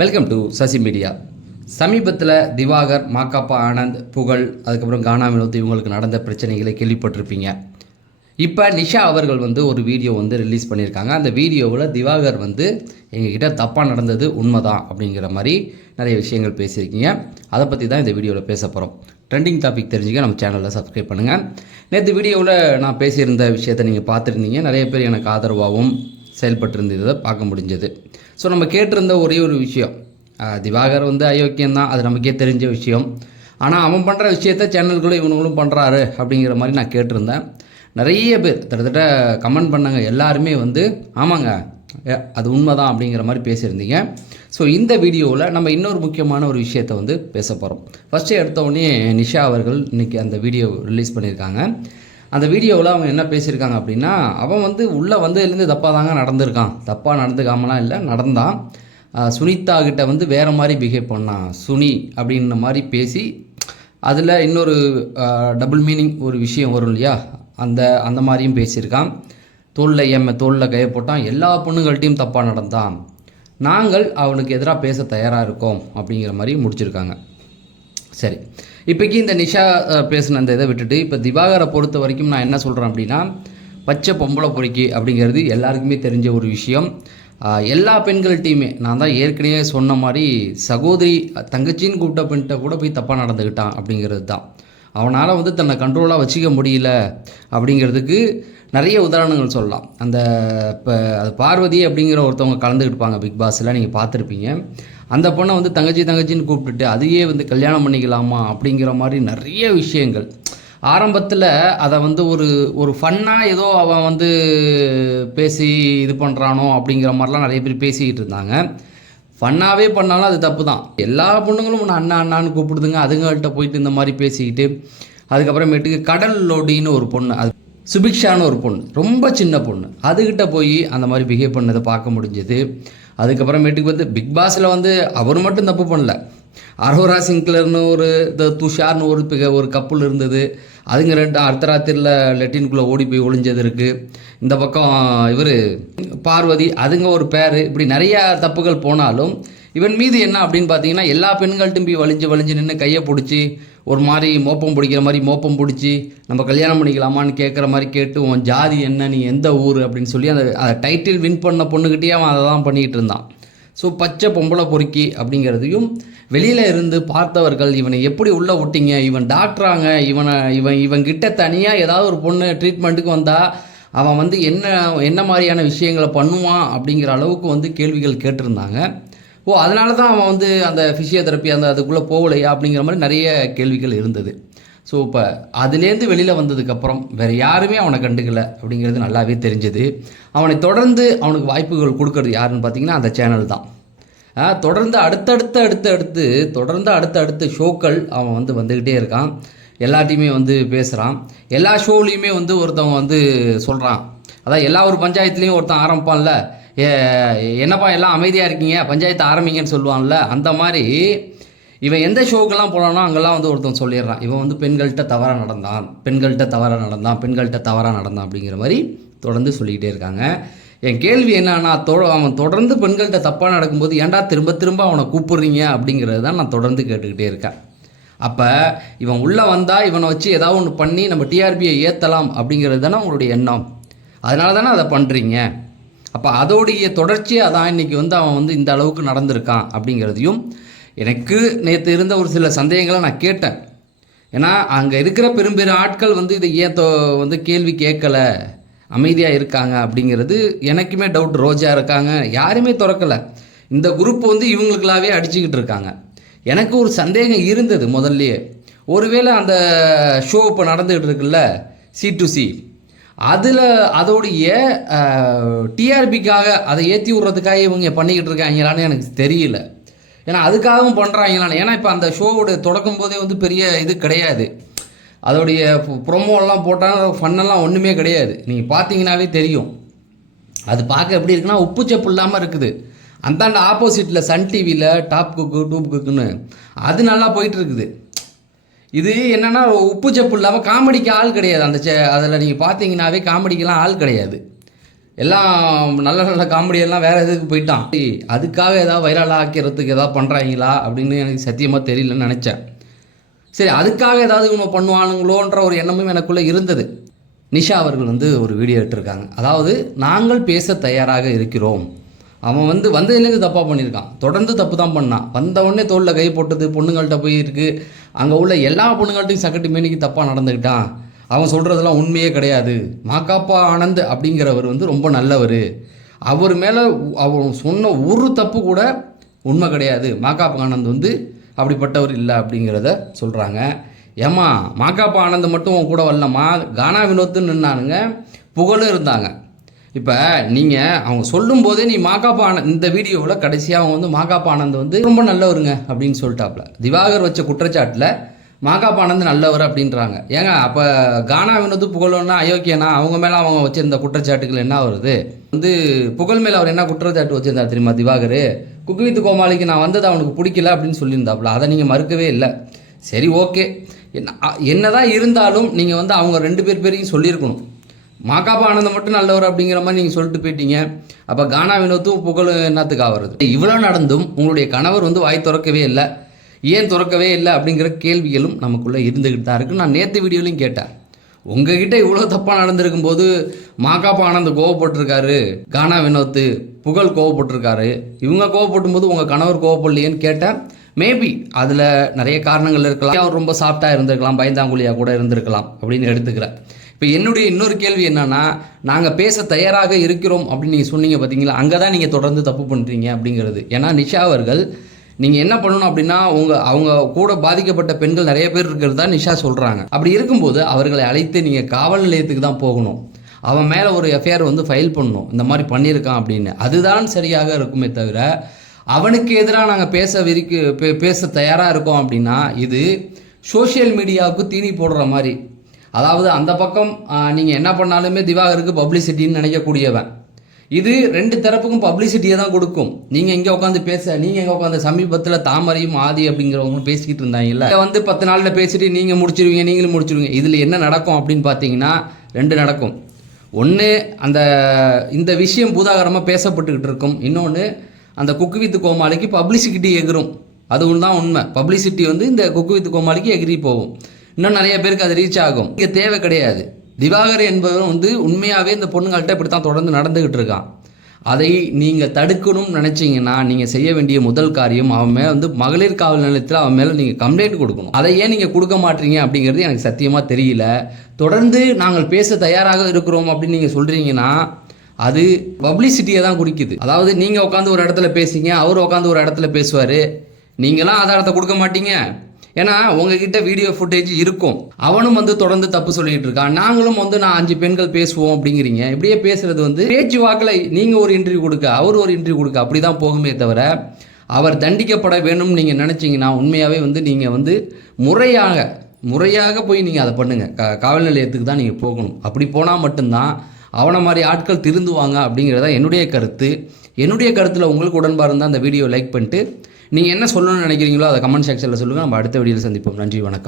Welcome to Sasi media. சமீபத்தில் திவாகர், மாக்காப்பா ஆனந்த், புகழ், அதுக்கப்புறம் கானா வினோத் இவங்களுக்கு நடந்த பிரச்சனைகளை கேள்விப்பட்டிருப்பீங்க. இப்போ நிஷா அவர்கள் ஒரு வீடியோ ரிலீஸ் பண்ணியிருக்காங்க. அந்த வீடியோவில் திவாகர் எங்ககிட்ட தப்பாக நடந்தது உண்மைதான் அப்படிங்கிற மாதிரி நிறைய விஷயங்கள் பேசியிருக்கீங்க. அதை பற்றி தான் இந்த வீடியோவில் பேச போகிறோம். ட்ரெண்டிங் டாபிக் தெரிஞ்சுக்க நம்ம சேனலில் சப்ஸ்கிரைப் பண்ணுங்கள். நேற்று வீடியோவில் நான் பேசியிருந்த விஷயத்தை நீங்கள் பார்த்துருந்தீங்க. நிறைய பேர் எனக்கு ஆதரவாகவும் செயல்பட்டு பார்க்க முடிஞ்சது. ஸோ நம்ம கேட்டிருந்த ஒரே ஒரு விஷயம், திவாகர் அயோக்கியம்தான், அது நமக்கே தெரிஞ்ச விஷயம். ஆனால் அவன் பண்ணுற விஷயத்த சேனல்களும் இவனுங்களும் பண்ணுறாரு அப்படிங்கிற மாதிரி நான் கேட்டிருந்தேன். நிறைய பேர் கிட்டத்தட்ட கமெண்ட் பண்ணாங்க. எல்லாருமே ஆமாங்க அது உண்மைதான் அப்படிங்கிற மாதிரி பேசியிருந்தீங்க. ஸோ இந்த வீடியோவில் நம்ம இன்னொரு முக்கியமான ஒரு விஷயத்தை பேச போகிறோம். ஃபஸ்ட்டு எடுத்தோடனே நிஷா அவர்கள் இன்றைக்கி அந்த வீடியோ ரிலீஸ் பண்ணியிருக்காங்க. அந்த வீடியோவில் அவங்க என்ன பேசியிருக்காங்க அப்படின்னா, அவன் உள்ளே வந்ததுலேருந்து தப்பாக தாங்க நடந்திருக்கான், தப்பாக நடந்துக்காமலாம் இல்லை, நடந்தான். சுனிதா கிட்ட வேறு மாதிரி பிஹேவ் பண்ணான், சுனி அப்படின்ற மாதிரி பேசி அதில் இன்னொரு டபுள் மீனிங் ஒரு விஷயம் வரும் இல்லையா, அந்த மாதிரியும் பேசியிருக்கான். தோளில் கையை போட்டான், எல்லா பொண்ணுங்கள்ட்டையும் தப்பாக நடந்தான், நாங்கள் அவனுக்கு எதிராக பேச தயாராக இருக்கோம் அப்படிங்கிற மாதிரி முடிச்சிருக்காங்க. சரி, இப்போக்கி இந்த நிஷா பேசின அந்த இதை விட்டுட்டு இப்போ திவாகரை பொறுத்த வரைக்கும் நான் என்ன சொல்கிறேன் அப்படின்னா, பச்சை பொம்பளை பொறுக்கி அப்படிங்கிறது எல்லாருக்குமே தெரிஞ்ச ஒரு விஷயம். எல்லா பெண்கள்கிட்டையுமே நான் தான் ஏற்கனவே சொன்ன மாதிரி சகோதரி தங்கச்சின்னு கூப்பிட்ட பெண்கிட்ட கூட போய் தப்பாக நடந்துக்கிட்டான் அப்படிங்கிறது தான். அவனால் தன்னை கண்ட்ரோலாக வச்சுக்க முடியல அப்படிங்கிறதுக்கு நிறைய உதாரணங்கள் சொல்லலாம். இப்போ அது பார்வதி அப்படிங்கிற ஒருத்தவங்க கலந்துக்கிட்டுப்பாங்க பிக் பாஸில், நீங்கள் பார்த்துருப்பீங்க. அந்த பொண்ணை தங்கச்சின்னு கூப்பிட்டுட்டு அதையே கல்யாணம் பண்ணிக்கலாமா அப்படிங்கிற மாதிரி நிறைய விஷயங்கள். ஆரம்பத்தில் அதை ஒரு ஃபன்னாக ஏதோ அவன் பேசி இது பண்ணுறானோ அப்படிங்கிற மாதிரிலாம் நிறைய பேர் பேசிக்கிட்டு இருந்தாங்க. ஃபன்னாகவே பண்ணாலும் அது தப்பு தான். எல்லா பொண்ணுங்களும் அண்ணான்னு கூப்பிடுதுங்க, அதுங்கள்கிட்ட போயிட்டு இந்த மாதிரி பேசிக்கிட்டு. அதுக்கப்புறமேட்டுக்கு கடல் லோடின்னு ஒரு பொண்ணு, அது சுபிக்ஷான்னு ஒரு பொண்ணு, ரொம்ப சின்ன பொண்ணு, அதுக்கிட்ட போய் அந்த மாதிரி பிஹேவ் பண்ணதை பார்க்க முடிஞ்சது. அதுக்கப்புறமேட்டுக்கு பிக் பாஸில் அவர் மட்டும் தப்பு பண்ணல, அரோரா சிங்க்லர்னு ஒரு துஷார்னு ஒரு கப்புள் இருந்தது, அதுங்க ரெண்டு அர்த்தராத்திரியில் லெட்டின்குள்ளே ஓடி போய் ஒளிஞ்சது இருக்குது. இந்த பக்கம் இவர் பார்வதி, அதுங்க ஒரு பேர். இப்படி நிறையா தப்புகள் போனாலும் இவன் மீது என்ன அப்படின்னு பார்த்தீங்கன்னா, எல்லா பெண்கள்ட்டும் போய் வலிஞ்சு நின்று கையை பிடிச்சி ஒரு மாதிரி மோப்பம் பிடிக்கிற மாதிரி மோப்பம் பிடிச்சி நம்ம கல்யாணம் பண்ணிக்கலாமான்னு கேட்குற மாதிரி கேட்டு, உன் ஜாதி என்ன, நீ எந்த ஊர் அப்படின்னு சொல்லி அந்த டைட்டில் வின் பண்ண பொண்ணுக்கிட்டே அவன் அதை தான் பண்ணிக்கிட்டு இருந்தான். ஸோ பச்சை பொம்பளை பொறுக்கி அப்படிங்கிறதையும் வெளியில் இருந்து பார்த்தவர்கள் இவனை எப்படி உள்ளே விட்டீங்க, இவன் டாக்டராங்க, இவன்கிட்ட தனியாக ஏதாவது ஒரு பொண்ணு ட்ரீட்மெண்ட்டுக்கு வந்தால் அவன் என்ன மாதிரியான விஷயங்களை பண்ணுவான் அப்படிங்கிற அளவுக்கு கேள்விகள் கேட்டிருந்தாங்க. அதனால தான் அவன் அந்த ஃபிசியோதெரப்பி அதுக்குள்ளே போகலையா அப்படிங்கிற மாதிரி நிறைய கேள்விகள் இருந்தது. ஸோ இப்போ அதுலேருந்து வெளியில் வந்ததுக்கப்புறம் வேறு யாருமே அவனை கண்டுக்கலை அப்படிங்கிறது நல்லாவே தெரிஞ்சது. அவனை தொடர்ந்து அவனுக்கு வாய்ப்புகள் கொடுக்கறது யாருன்னு பார்த்தீங்கன்னா அந்த சேனல் தான். தொடர்ந்து அடுத்தடுத்து ஷோக்கள் அவன் வந்துக்கிட்டே இருக்கான். எல்லாத்தையுமே பேசுகிறான். எல்லா ஷோலையுமே ஒருத்தவங்க சொல்கிறான். அதான் எல்லா ஒரு பஞ்சாயத்துலேயும் ஒருத்தன் ஆரம்பிப்பான்ல, என்னப்பா எல்லாம் அமைதியாக இருக்கீங்க, பஞ்சாயத்து ஆரம்பிங்கன்னு சொல்லுவான்ல, அந்த மாதிரி இவன் எந்த ஷோக்கெல்லாம் போனானோ அங்கெல்லாம் ஒருத்தன் சொல்லிடுறான், இவன் பெண்கள்கிட்ட தவறாக நடந்தான் அப்படிங்கிற மாதிரி தொடர்ந்து சொல்லிக்கிட்டே இருக்காங்க. என் கேள்வி என்னன்னா, அவன் தொடர்ந்து பெண்கள்கிட்ட தப்பாக நடக்கும்போது ஏன்டா திரும்ப அவனை கூப்பிடுறீங்க அப்படிங்கிறது தான் நான் தொடர்ந்து கேட்டுக்கிட்டே இருக்கேன். அப்போ இவன் உள்ளே வந்தால் இவனை வச்சு ஏதாவது ஒன்று பண்ணி நம்ம டிஆர்பியை ஏற்றலாம் அப்படிங்கிறது தானே உங்களுடைய எண்ணம், அதனால தானே அதை பண்ணுறீங்க. அப்போ அதோடைய தொடர்ச்சியாக தான் இன்றைக்கி அவன் இந்த அளவுக்கு நடந்திருக்கான் அப்படிங்கிறதையும் எனக்கு நேற்று இருந்த ஒரு சில சந்தேகங்களை நான் கேட்டேன். ஏன்னா அங்கே இருக்கிற பெரும்பெரும் ஆட்கள் இதை ஏன் கேள்வி கேட்கலை, அமைதியாக இருக்காங்க அப்படிங்கிறது எனக்குமே டவுட். ரோஜா இருக்காங்க, யாருமே திறக்கலை. இந்த குரூப் இவங்களுக்களாவே அடிச்சுக்கிட்டு இருக்காங்க. எனக்கு ஒரு சந்தேகம் இருந்தது முதல்லையே, ஒருவேளை அந்த ஷோ இப்போ நடந்துகிட்டு இருக்குல்ல C2C, அதோடைய டிஆர்பிக்காக அதை ஏற்றி விட்றதுக்காக இவங்க பண்ணிக்கிட்டு இருக்காங்களான்னு எனக்கு தெரியல. ஏன்னா அதுக்காகவும் பண்ணுறாங்களான்னு. ஏன்னா இப்போ அந்த ஷோவோட தொடக்கும் போதே பெரிய இது கிடையாது, அதோடைய ப்ரொமோலாம் போட்டால் ஃபன்னெல்லாம் ஒன்றுமே கிடையாது. நீங்கள் பார்த்தீங்கன்னாவே தெரியும். அது பார்க்க எப்படி இருக்குன்னா உப்பு சப்பு இல்லாமல் இருக்குது. அந்தாண்ட ஆப்போசிட்டில் சன் டிவியில் டாப் குக்கு டூப் குக்குன்னு அது நல்லா போயிட்டு இருக்குது. இது என்னென்னா உப்பு சப்பு இல்லாமல் காமெடிக்கு ஆள் கிடையாது. அதில் நீங்கள் பார்த்தீங்கன்னாவே காமெடிக்கெலாம் ஆள் கிடையாது. எல்லாம் நல்ல நல்ல காமெடியெல்லாம் வேறு எதுக்கு போயிட்டான். அதுக்காக ஏதாவது வைரலாக ஆக்கிறதுக்கு ஏதாவது பண்ணுறாங்களா அப்படின்னு எனக்கு சத்தியமாக தெரியலன்னு நினச்சேன். சரி, அதுக்காக ஏதாவது இவங்க பண்ணுவானுங்களோன்ற ஒரு எண்ணமும் எனக்குள்ளே இருந்தது. நிஷா அவர்கள் வந்து ஒரு வீடியோ எடுத்திருக்காங்க. அதாவது நாங்கள் பேச தயாராக இருக்கிறோம். அவன் வந்ததுலேருந்து தப்பாக பண்ணியிருக்கான். தொடர்ந்து தப்பு தான் பண்ணான். வந்தவுடனே தோளில் கை போட்டது, பொண்ணுங்கள்கிட்ட போயிருக்கு, அங்கே உள்ள எல்லா பொண்ணுங்கள்ட்டையும் சக்கட்டு மேனிக்கு தப்பாக நடந்துக்கிட்டான். அவன் சொல்கிறதெல்லாம் உண்மையே கிடையாது. மாகாப்பா ஆனந்த் அப்படிங்கிறவர் ரொம்ப நல்லவர். அவர் மேலே அவன் சொன்ன ஒரு தப்பு கூட உண்மை கிடையாது. மாகாப்பா ஆனந்த் அப்படிப்பட்டவர் இல்லை அப்படிங்கிறத சொல்கிறாங்க. ஏம்மா, மாகாப்பா ஆனந்த் மட்டும் உன் கூட வரலம்மா, கானா வினோத்துன்னு நின்னானுங்க, புகழும் இருந்தாங்க. இப்போ நீங்கள் அவங்க சொல்லும்போதே நீ மாகாப்பா ஆனந்த் இந்த வீடியோவில் கடைசியாக அவங்க மாகாப்பா ஆனந்த் ரொம்ப நல்லவருங்க அப்படின்னு சொல்லிட்டாப்புல. திவாகர் வச்ச குற்றச்சாட்டில் மாகாப்பா ஆனந்த் நல்லவர் அப்படின்றாங்க. ஏங்க, அப்போ கானா வினோத்து புகழன்னா அயோக்கியனா? அவங்க மேலே அவங்க வச்சுருந்த குற்றச்சாட்டுகள் என்ன வருது? புகழ் மேலே அவர் என்ன குற்றச்சாட்டு வச்சுருந்தார் தெரியுமா திவாகர்? குக்கு வித் கோமாளிக்கு நான் வந்தது அவனுக்கு பிடிக்கல அப்படின்னு சொல்லியிருந்தாப்புல. அதை நீங்கள் மறுக்கவே இல்லை. சரி, ஓகே. என்னதான் இருந்தாலும் நீங்கள் அவங்க 2 பேரையும் சொல்லியிருக்கணும். மாகாப்பா ஆனந்த் மட்டும் நல்லவர் அப்படிங்கிற மாதிரி நீங்கள் சொல்லிட்டு போயிட்டீங்க. அப்போ கானா வினோத்தும் புகழும் என்னத்துக்கு ஆகிறது? இவ்வளோ நடந்தும் உங்களுடைய கணவர் வாய் திறக்கவே இல்லை. ஏன் திறக்கவே இல்லை அப்படிங்கிற கேள்விகளும் நமக்குள்ளே இருந்துக்கிட்டு தான் இருக்குது. நான் நேற்று வீடியோலையும் கேட்டேன், உங்ககிட்ட இவ்வளோ தப்பாக நடந்திருக்கும் போது மாகாப்பா ஆனந்த் கோவப்பட்டிருக்காரு, கானா வினோத்து புகழ் கோவப்பட்டிருக்காரு, இவங்க கோவப்படும் போது உங்கள் கணவர் கோவப்படலையேன்னு கேட்டேன். மேபி அதில் நிறைய காரணங்கள் இருக்கலாம். அவர் ரொம்ப சாஃப்டாக இருந்திருக்கலாம், பயந்தாங்குழியாக கூட இருந்திருக்கலாம் அப்படின்னு எடுத்துக்கிறேன். இப்போ என்னுடைய இன்னொரு கேள்வி என்னன்னா, நாங்கள் பேச தயாராக இருக்கிறோம் அப்படின்னு நீங்கள் சொன்னீங்க பார்த்தீங்களா, அங்கே தான் நீங்கள் தொடர்ந்து தப்பு பண்ணுறீங்க அப்படிங்கிறது. ஏன்னா நிஷா அவர்கள் நீங்கள் என்ன பண்ணணும் அப்படின்னா, அவங்க கூட பாதிக்கப்பட்ட பெண்கள் நிறைய பேர் இருக்கிறது தான் நிஷா சொல்கிறாங்க. அப்படி இருக்கும்போது அவர்களை அழைத்து நீங்கள் காவல் நிலையத்துக்கு தான் போகணும். அவன் மேலே ஒரு எஃப்ஐஆர் ஃபைல் பண்ணணும், இந்த மாதிரி பண்ணியிருக்கான் அப்படின்னு. அதுதான் சரியாக இருக்குமே தவிர, அவனுக்கு எதிராக நாங்கள் பேச தயாராக இருக்கோம் அப்படின்னா இது சோஷியல் மீடியாவுக்கு தீனி போடுற மாதிரி. அதாவது அந்த பக்கம் நீங்கள் என்ன பண்ணாலுமே திவாகருக்கு பப்ளிசிட்டின்னு நினைக்கக்கூடியவன். இது 2 தரப்புக்கும் பப்ளிசிட்டியை தான் கொடுக்கும். நீங்கள் எங்கே உட்காந்து நீங்கள் எங்கே உட்காந்து சமீபத்தில் தாமரையும் ஆதி அப்படிங்கிறவங்களும் பேசிக்கிட்டு இருந்தாங்கல்ல, 10 நாளில் பேசிட்டு நீங்கள் முடிச்சிருவீங்க, நீங்களும் முடிச்சிருவீங்க. இதில் என்ன நடக்கும் அப்படின்னு பார்த்தீங்கன்னா 2 நடக்கும். ஒன்று, இந்த விஷயம் பூதாகரமாக பேசப்பட்டுக்கிட்டு இருக்கும். இன்னொன்று, அந்த குக்கு வித் கோமாளிக்கு பப்ளிசிட்டி எகிரும். அது ஒன்று தான் உண்மை. பப்ளிசிட்டி இந்த குக்கு வித் கோமாளிக்கு எகிரி போகும். இன்னும் நிறைய பேருக்கு அது ரீச் ஆகும். இங்கே தேவை கிடையாது. திவாகர் என்பவர் உண்மையாகவே இந்த பொண்ணுங்கள்ட்ட இப்படி தான் தொடர்ந்து நடந்துக்கிட்டு இருக்கான். அதை நீங்கள் தடுக்கணும்னு நினச்சிங்கன்னா நீங்கள் செய்ய வேண்டிய முதல் காரியம், அவன் மேலே மகளிர் காவல் நிலையத்தில் அவன் மேலே நீங்கள் கம்ப்ளைண்ட் கொடுக்கணும். அதை ஏன் நீங்கள் கொடுக்க மாட்டீங்க அப்படிங்கிறது எனக்கு சத்தியமாக தெரியல. தொடர்ந்து நாங்கள் பேச தயாராக இருக்கிறோம் அப்படின்னு நீங்கள் சொல்கிறீங்கன்னா அது பப்ளிசிட்டியை தான் குறிக்குது. அதாவது நீங்கள் உட்காந்து ஒரு இடத்துல பேசிங்க, அவர் உட்காந்து ஒரு இடத்துல பேசுவார், நீங்களாம் ஆதாரத்தை கொடுக்க மாட்டீங்க. ஏன்னா உங்ககிட்ட வீடியோ ஃபுட்டேஜ் இருக்கும். அவனும் தொடர்ந்து தப்பு சொல்லிட்டு இருக்கான். நாங்களும் நான் 5 பெண்கள் பேசுவோம் அப்படிங்கிறீங்க. இப்படியே பேசுறது பேச்சு வாக்கில் நீங்கள் ஒரு இன்டர்வியூ கொடுக்க, அவர் ஒரு இன்டர்வியூ கொடுக்க, அப்படி தான் போகுமே தவிர அவர் தண்டிக்கப்பட வேணும்னு நீங்கள் நினச்சிங்கன்னா உண்மையாகவே நீங்கள் முறையாக போய் நீங்கள் அதை பண்ணுங்கள். காவல் நிலையத்துக்கு தான் நீங்கள் போகணும். அப்படி போனால் மட்டும்தான் அவனை மாதிரி ஆட்கள் திருந்துவாங்க அப்படிங்கிறதா என்னுடைய கருத்து. என்னுடைய கருத்தில் உங்களுக்கு உடன்பாடு இருந்தால் அந்த வீடியோ லைக் பண்ணிட்டு நீங்கள் என்ன சொல்லணும்னு நினைக்கிறீங்களோ அதை கமெண்ட் செக்ஷனில் சொல்லுங்கள். நம்ம அடுத்த வீடியோவில் சந்திப்போம். நன்றி, வணக்கம்.